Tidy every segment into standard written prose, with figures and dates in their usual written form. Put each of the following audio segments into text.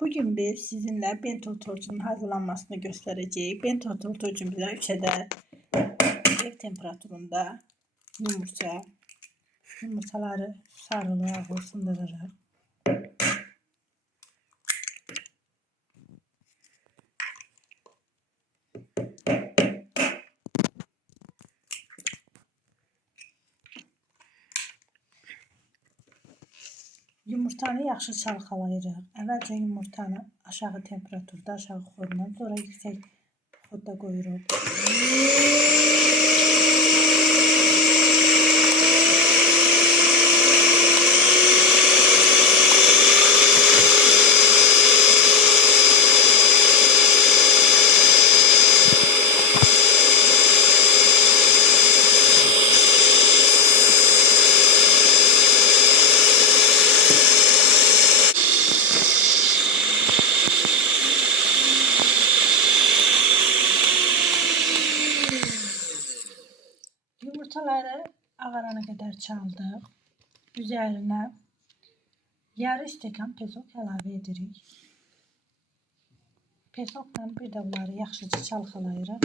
Bugün biz sizinle bento tortunun hazırlanmasını göstereceğiz. Bento tortucumuza 3 adet ev temperaturunda yumurtaları sarılığa ısındırırıq. Yumurtanı yaxşı çalxalayırıq. Əvvəlcə yumurtanı aşağı temperaturda, aşağı xoddan, sonra yüksək xodda qoyuruq. Yumurtaları ağarana kadar çaldık. Üzerine yarı stəkan pesok əlavə edirik. Pesokla bir də bunları yaxşıca çalxalayırıq.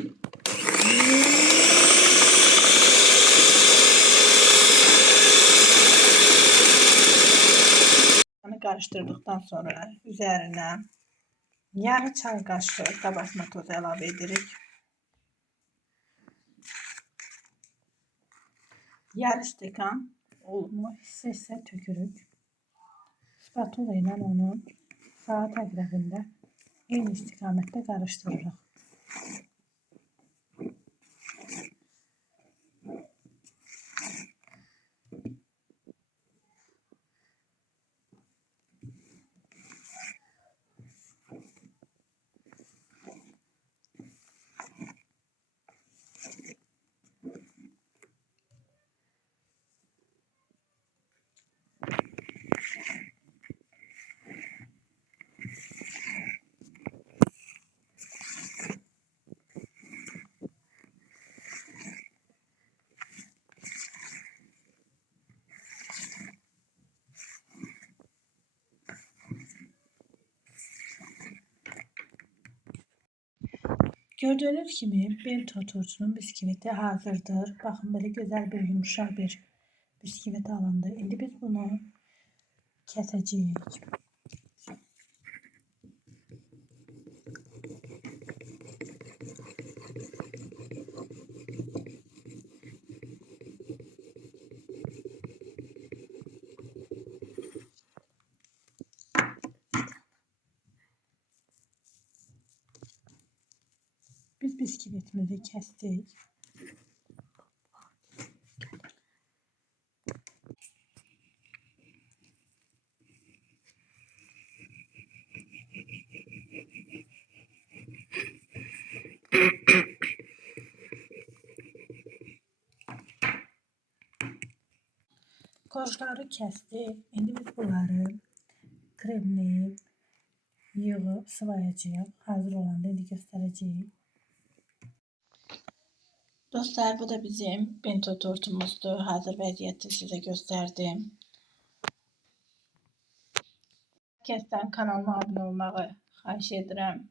Karıştırdıktan sonra üzerine yarı çay kaşığı kabartma tozu əlavə edirik. Yarı stəkan unu hissə tökürük. Spatula ilə onu saat əqrəbində eyni istiqamətdə qarışdırırıq. Gördüğünüz gibi bento tortunun bisküviti hazırdır. Bakın böyle güzel bir yumuşak bir bisküvit alındı. Şimdi biz bunu keseceğiz. Biz bisküvitimizi kestik. Korjları kestik. Şimdi biz bunları kremleyip yığıp sıvayacağız. Hazır olanda indi göstereceğim. Dostlar, bu da bizim bento tortumuzdur. Hazır vəziyyətdə sizə gösterdim. Herkesten kanalıma abone olmağı xahiş edirəm.